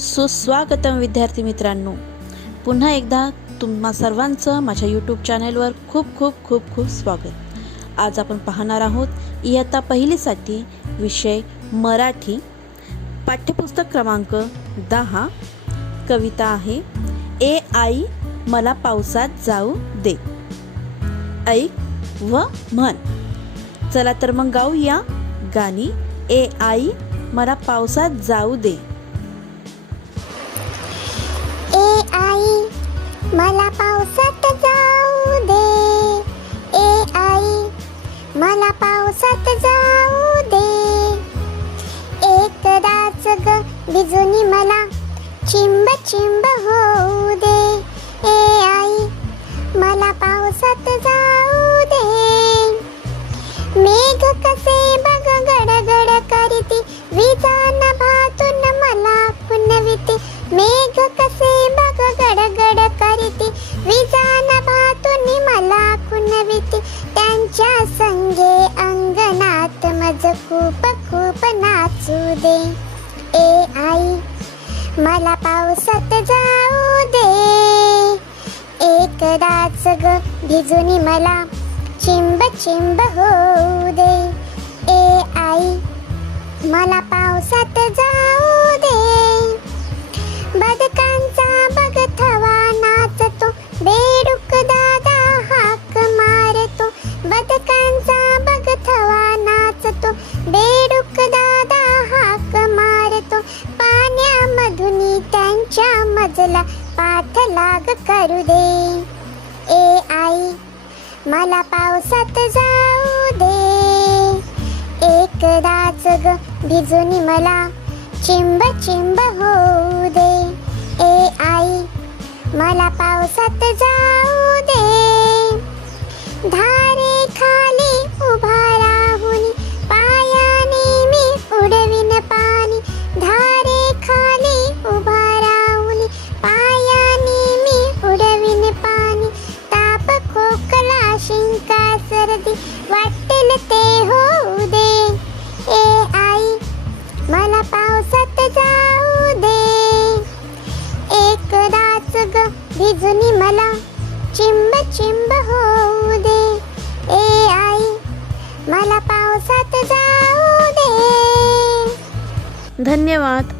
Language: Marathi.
सुस्वागतम विद्यार्थी मित्रांनो पुन्हा एकदा तुम्हा सर्वांचं माझ्या यूट्यूब चॅनेलवर खूप खूप खूप खूप स्वागत. आज आपण पाहणार आहोत इयत्ता पहिलीसाठी विषय मराठी पाठ्यपुस्तक क्रमांक दहा. कविता आहे ए आई मला पावसात जाऊ दे. ऐक व म्हण. चला तर मग गाऊया गाणी ए आई मला पावसात जाऊ दे. चिंब चिंब होऊ दे. ए आई मला पावसात जाऊ दे. मेघ कसे बघ गडगड करीती. विजान भातून मला पुनविते. मेघ कसे बघ गडगड करीती. विजान भातून मला पुनविते. त्यांच्या संगे अंगणात मज खूप खूप नाचू दे. मला पावसात जाऊ दे. एकदाच ग भिजून मला चिंब चिंब होऊ दे. ए आई मला पावसात जाऊ त्यांच्या पाठ लाग करू दे. ए आई मला पावसात जाऊ दे. एकदाच ग भिजून मला चिंब चिंब होऊ दे. ए आई मला पावसात ग मला चिंब चिंब होऊ दे. ए आई मला पावसात जाऊ दे. धन्यवाद.